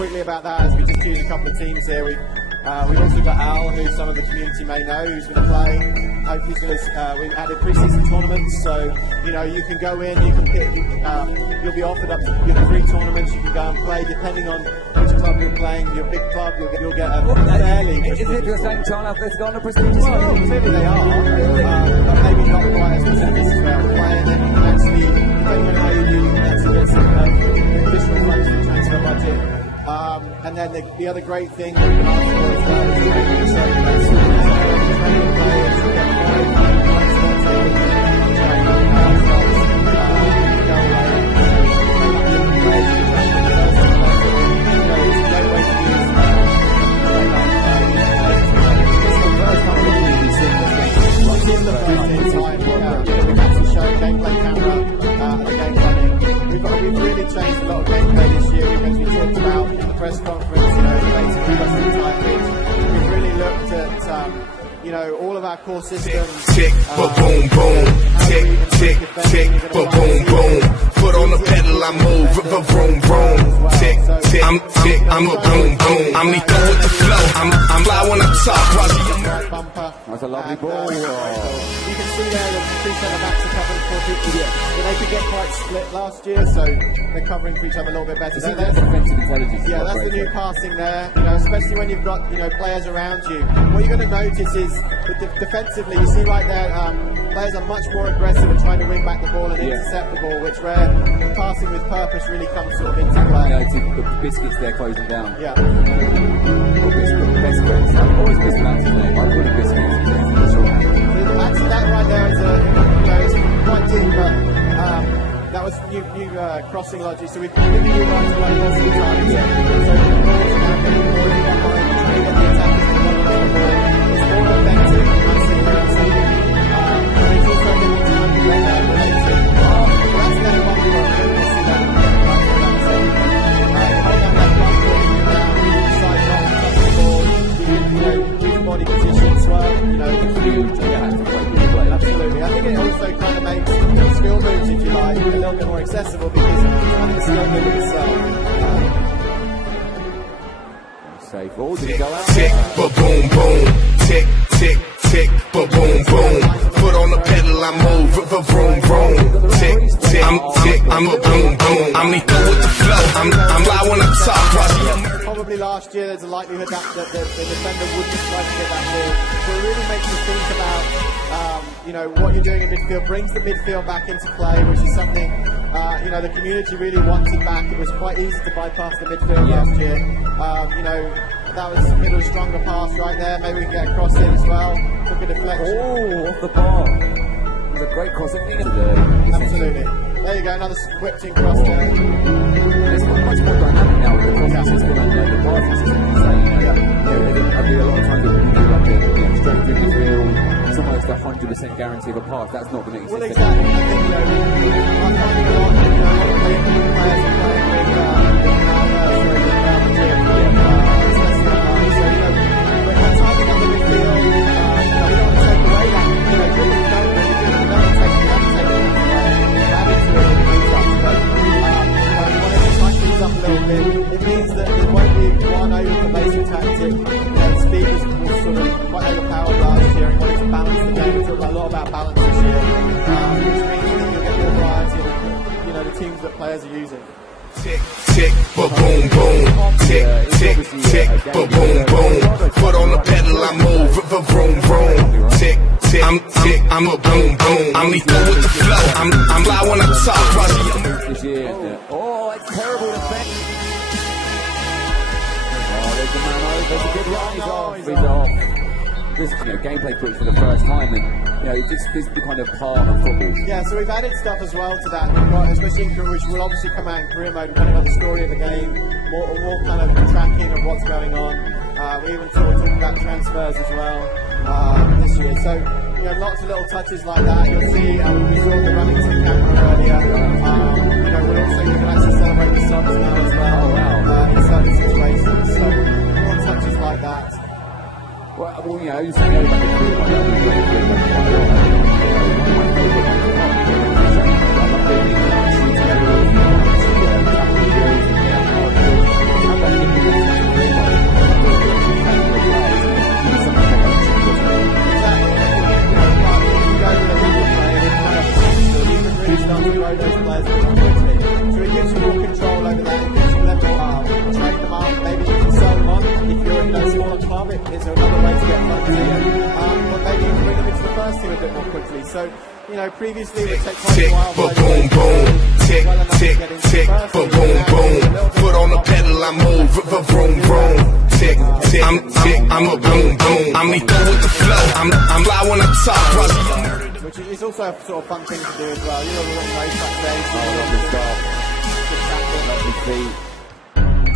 quickly about that as we just choose a couple of teams here. We've also got Al, who some of the community may know, who's going to play. Hopefully he's going to, we've added pre-season tournaments, so you know you can go in, you can pick, you'll be offered up to 3 tournaments you can go and play depending on which club you're playing. Your big club, you'll get a fairly. Is it the same time after got on a prestigious well, clearly they are, but maybe not quite as prestigious as we are playing. Then you can actually, depending on how you do, you can actually get some additional funds from the transfer budget. And then the other great thing that we can ask for is training. So that's training players to get We've really changed a lot of gameplay this year because we talked about in the press conference, basically custom type pitch. We've really looked at, all of our core systems. Tick, boom, boom. Tick, tick, tick, boom, boom. Foot on the pedal, I move, vroom, vroom. Tick, tick, I'm a boom, boom. I'm lethal with the flow. I'm fly when I talk. That's a lovely ball. You can see there that the 2 centre-backs are covering 450. But they could get quite split last year, so they're covering for each other a little bit better. That's defensive intelligence. Yeah, that's the new passing there. Especially when you've got players around you. What you're going to notice is that defensively, you see right there, players are much more aggressive at trying to win back the ball and intercept the ball, which where the passing with purpose really comes sort of into play. The biscuits there closing down. Yeah. Biscuits. Always biscuits. I'm good at biscuits. Actually, that right there is it's quite deep, but that was new crossing logic. So we've given you guys the right lots of times. So the ball's now getting more in behind, trying to get the attackers to the ball. It's more effective, I've seen what I'm saying. But it's also a little time to let that related. That's then one we want to see that. Hold on that one foot down, side drop, touch the ball, use body position as well, Absolutely. I think it also kind of makes skill moves, if you like, a little bit more accessible because it's not the skill move itself. Safe. Oh, did he go out? Tick, boom, boom. Tick, tick, tick, boom, boom. Foot on the pedal, I move, vroom, vroom. Tick, tick, I'm a boom, boom. I'm lethal with the flow. I'm fly when I talk. Probably last year there's a likelihood that the defender wouldn't try to get that ball. So it really makes you think about what you're doing in midfield, brings the midfield back into play, which is something the community really wanted back. It was quite easy to bypass the midfield last year. That was a bit of a stronger pass right there. Maybe we can get a cross in as well. Took a deflection. Oh, off the bar. It was a great cross in today. Absolutely. There you go, another whipped in cross there. It's much more dynamic now with the crossing system and the passing system. I do a lot of times when you do like a straight through the field, it's almost 100% guarantee of a pass. That's not going to exist. Well, exactly. I think I'm finding a lot of players playing with it means that it won't be one over the basic tactic. Speed was sort of quite overpowered last year and wanted to balance the game. We talked a lot about balance this year, which means that you'll get more variety of the teams that players are using. Tick, tick, boom, boom. Tick, tick, tick, boom, boom. Foot on the pedal, I move, vroom, vroom. Tick, tick, I'm a boom, boom. I'm lethal with the flow. I'm fly when I talk. Oh, it's terrible defense. Oh, there's the man over. There's a good run. He's off. This gameplay footage for the first time, and this is the kind of part of football. Yeah, so we've added stuff as well to that, especially in career, which will obviously come out in career mode, depending on the story of the game, more kind of tracking of what's going on. We even talked about transfers as well this year. So lots of little touches like that. You'll see we saw the running to the camera earlier. We're also you can actually celebrate the subs now as well in certain situations. So more touches like that. Well, you say about the career mode. I really start to grow those players a bit more quickly. So it gives you more control over that, it gives you them train them up, maybe you can sell them on. If you're in a smaller club, it's another way to get funds in. But maybe you can bring them into the first team a bit more quickly. So, you know, previously it would take quite a while. But boom, boom, tick, tick, tick, but boom, boom. Foot on the pedal, I move, vroom, vroom. Tick, tick, I'm a boom, boom. I'm lethal with the flow. I'm fly when I talk. Which is also a sort of fun thing to do as well. You know, we want race back days. Lovely feet.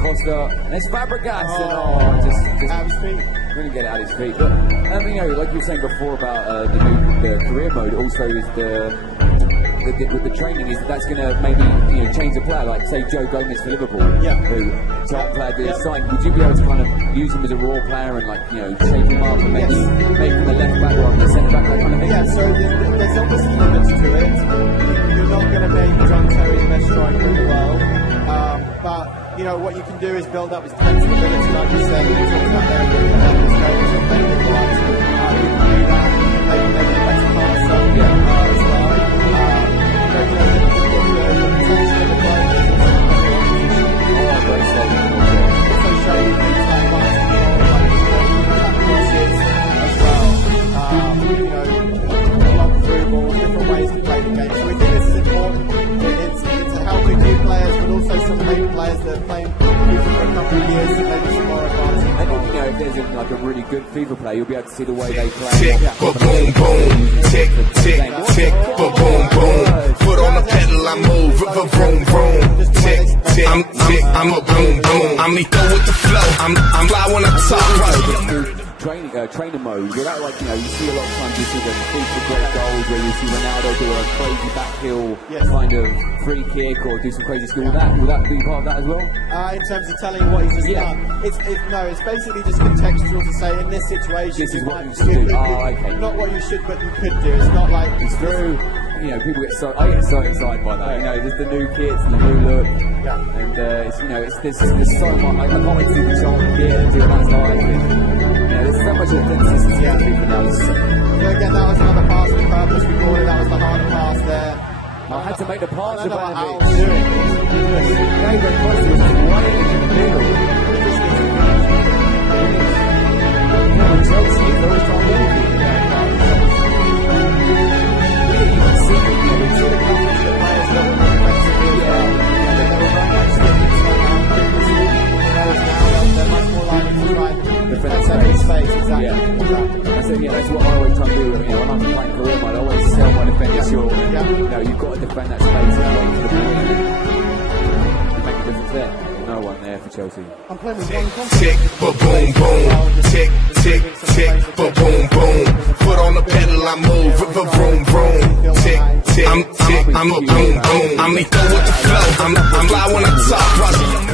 Costa, and it's Fabregas, just out of his feet. Really get it out of his feet. But you know, like you were saying before about the career mode, also is with the training is that's going to maybe change the player. Like say Joe Gomez for Liverpool, who top player did signed. Would you be able to kind of use him as a raw player and shape him up and maybe from the left back or the centre back, that kind of thing? Yeah. So there's obviously limits to it. You're not going to make John Terry the best striker in the world, but what you can do is build up his defensive ability, like you said. We talked about there his goals and defending wise. You can do that. Maybe make a better passer as well. The potential of the player is also showing things like crosses as well. Long through balls, different ways to play the game. So we think this is important. It's helping new players, but also some maybe players that are playing FIFA for a couple of years, so maybe some more advanced. I think if there's a really good FIFA player, you'll be able to see the way they play. Tick, but boom, boom. Tick, tick, tick, but boom, boom. Foot on the pedal, I move, vroom, vroom. Tick, tick, I'm a boom, boom. I'm lethal with the flow. I'm fly when I talk. Trainer mode, without you see a lot of times you see the FIFA great goals where you see Ronaldo do a crazy backhill kind of free kick or do some crazy skill. Will that be part of that as well? In terms of telling you what he's just done, it's basically just contextual to say in this situation this is what you should do. Okay. Not what you should, but you could do. It's not like it's true. People I get so excited by that. Just the new kits and the new look. And there's so much. I can't wait to see the Charlton kit and do that side. There's so much authenticity to FIFA now. So again, that was another pass on purpose. We called it. That was the harder pass there. I had to make the pass. I don't know what Al was doing. David Costa was just waiting in the middle. Chelsea, they were trying to win. You can see the confidence of the players that were more defensively. They were very much looking to whereas now they're much more likely to try and defend space. Exactly. That's what I always try to do. When I'm playing career mode, I always tell my defenders, you've got to defend that space and wait for the ball. Make a difference there. No one there for Chelsea. I'm playing with one confidence. Tick, but boom, boom. Tick, tick, tick, but boom, boom. Foot on the pedal, I move, vroom, vroom. Tick, tick, I'm a boom, boom. I'm lethal with the flow. I'm fly when I talk.